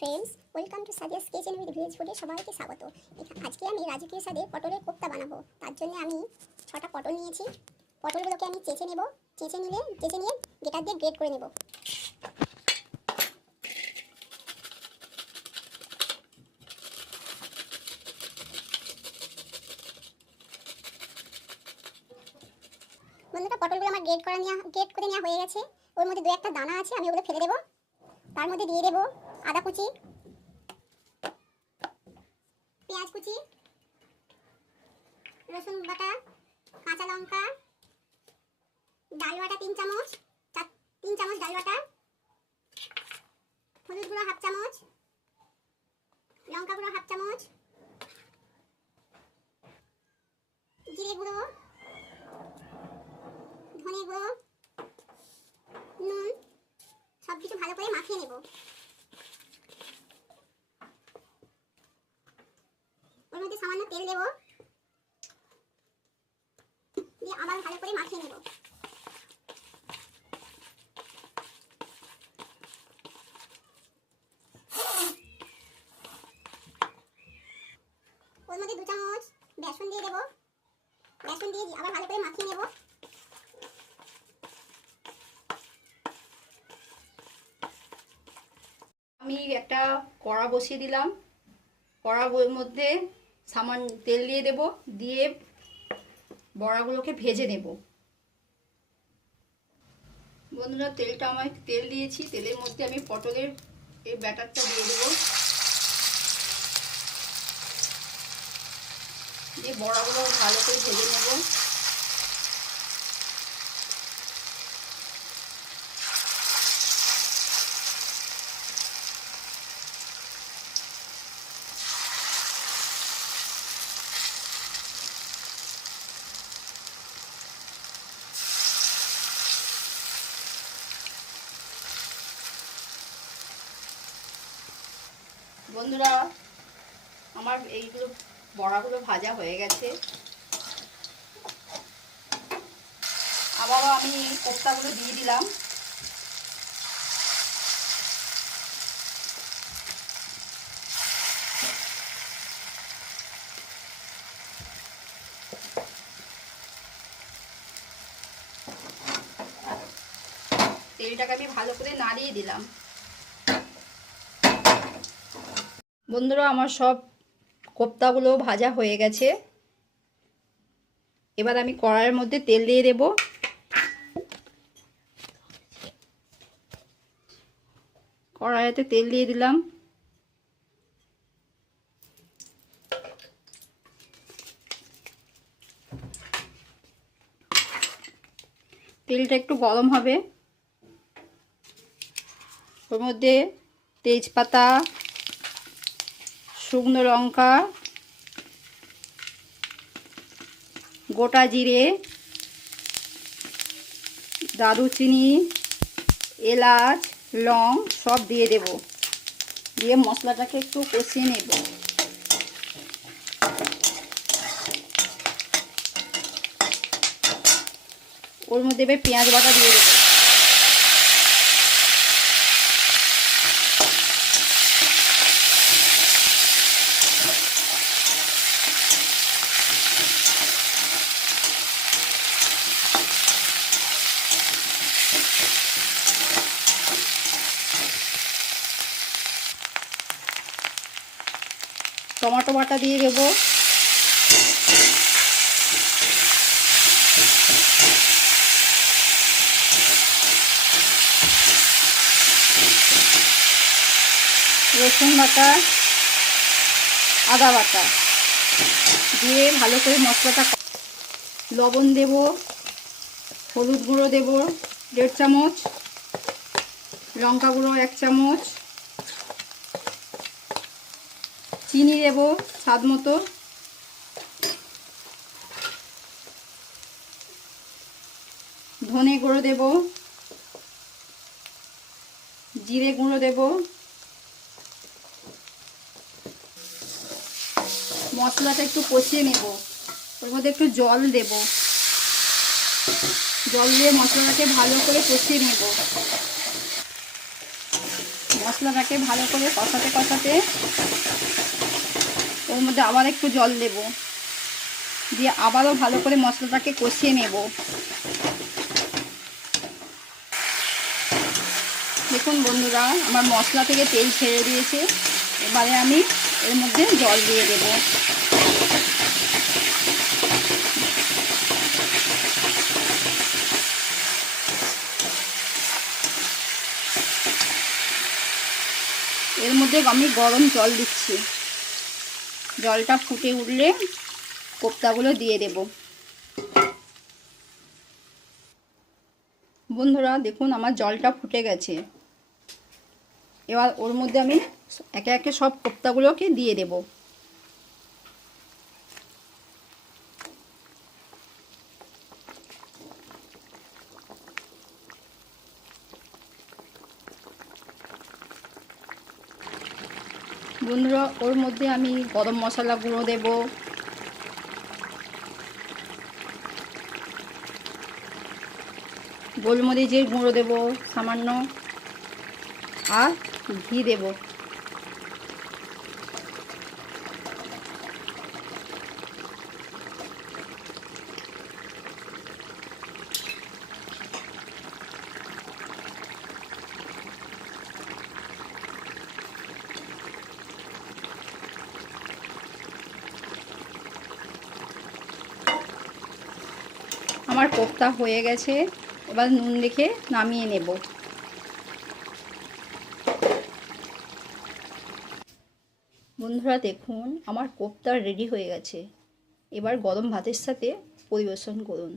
Friends welcome to Sadia's kitchen with village ফুডে সবাইকে স্বাগত। আজকে আমি রাজকীয় স্বাদে পটলের কোপ্তা বানাবো। তার জন্য আমি ছটা পটল নিয়েছি। পটলগুলোকে আমি চেঁচে নেব। চেঁচে নিলে চেঁচে নিয়ে গেটার দিয়ে গ্রেট করে নেব। বন্ধুরা, পটলগুলো আমার গ্রেট করা নেওয়া গ্রেট করে নেওয়া হয়ে গেছে। ওর মধ্যে দু একটা দানা আছে, আমি ওগুলো ফেলে দেবো। তার মধ্যে দিয়ে দেবো আদা কুচি, পেঁয়াজ কুচি, রসুন বাটা, কাঁচা লঙ্কা ডাল বাটা তিন চামচ তিন চামচ ডাল বাটা হলুদ গুঁড়ো হাফ চামচ, লঙ্কা গুঁড়ো হাফ চামচ, জিরে গুঁড়ো, ধনে গুঁড়ো, নুন সব কিছু ভালো করে মাখিয়ে নেব। ওর মধ্যে সামান্য তেল দেব। দিয়ে আবার ভালো করে মাখিয়ে নেব। ওর মধ্যে দু চামচ বেসন দিয়ে দেব। বেসন দিয়ে আবার ভালো করে মাখিয়ে নেব। আমি একটা কড়া বসিয়ে দিলাম। কড়া মধ্যে সামান তেল দিয়ে দেব, দিয়ে বড়াগুলোকে ভেজে নেব। বন্ধুরা, তেলটা আমায় তেল দিয়েছি, তেলের মধ্যে আমি পটলের এই ব্যাটারটা দিয়ে দেবো। দিয়ে বড়াগুলো ভালো করে ভেজে নেব। বন্ধুরা, আমার এইগুলো বড়াগুলো ভাজা হয়ে গেছে। আবারও আমি কোপ্তাগুলো দিয়ে দিলাম। তেলটাকে আমি ভালো করে নাড়িয়ে দিলাম। বন্ধুরা, আমার সব কোপ্তাগুলো ভাজা হয়ে গেছে। এবার আমি কড়াইয়ের মধ্যে তেল দিয়ে দেব। কড়াইতে তেল দিয়ে দিলাম। তেলটা একটু গরম হবে। ওর মধ্যে তেজপাতা শুকনো লঙ্কা, গোটা জিরে, দারুচিনি, এলাচ, লং সব দিয়ে দেব। দিয়ে মশলাটাকে একটু কষিয়ে নেব। ওর মধ্যে পেঁয়াজ বাটা দিয়ে দেবো। টমেটো বাটা দিয়ে দেবো। রসুন বাটা, আদা বাটা দিয়ে ভালো করে মশলাটা লবণ দেব, হলুদ গুঁড়ো দেব, দেড় চামচ, লঙ্কা গুঁড়ো এক চামচ চিনি দেব, স্বাদ মতো। ধনে গুঁড়ো দেব। জিরে গুঁড়ো দেব। মশলাটা একটু কষিয়ে নেব। ওর মধ্যে একটু জল দেব। জল দিয়ে মশলাটাকে ভালো করে কষিয়ে নেব। মশলাটাকে ভালো করে কষাতে কষাতে ওর মধ্যে আবার একটু জল দেব। দিয়ে আবারও ভালো করে মশলাটাকে কষিয়ে নেব। দেখুন বন্ধুরা, আমার মশলা থেকে তেল ছেড়ে দিয়েছে। এবারে আমি এর মধ্যে জল দিয়ে দেব। এর মধ্যে আমি গরম জল দিচ্ছি। জলটা ফুটে উঠলে কোপ্তাগুলো দিয়ে দেব। বন্ধুরা, দেখুন আমার জলটা ফুটে গেছে। এবার ওর মধ্যে আমি একে একে সব কোপ্তাগুলোকে দিয়ে দেব। বন্ধুরা, ওর মধ্যে আমি গরম মশলা গুঁড়ো দেব। গোলমরিচের গুঁড়ো দেব সামান্য। আর ঘি দেব। আমার কোফতা হয়ে গেছে, এবার নুন দেখে নামিয়ে নেব। বন্ধুরা দেখুন, আমার কোফতা রেডি হয়ে গেছে। এবার গরম ভাতের সাথে পরিবেশন করুন।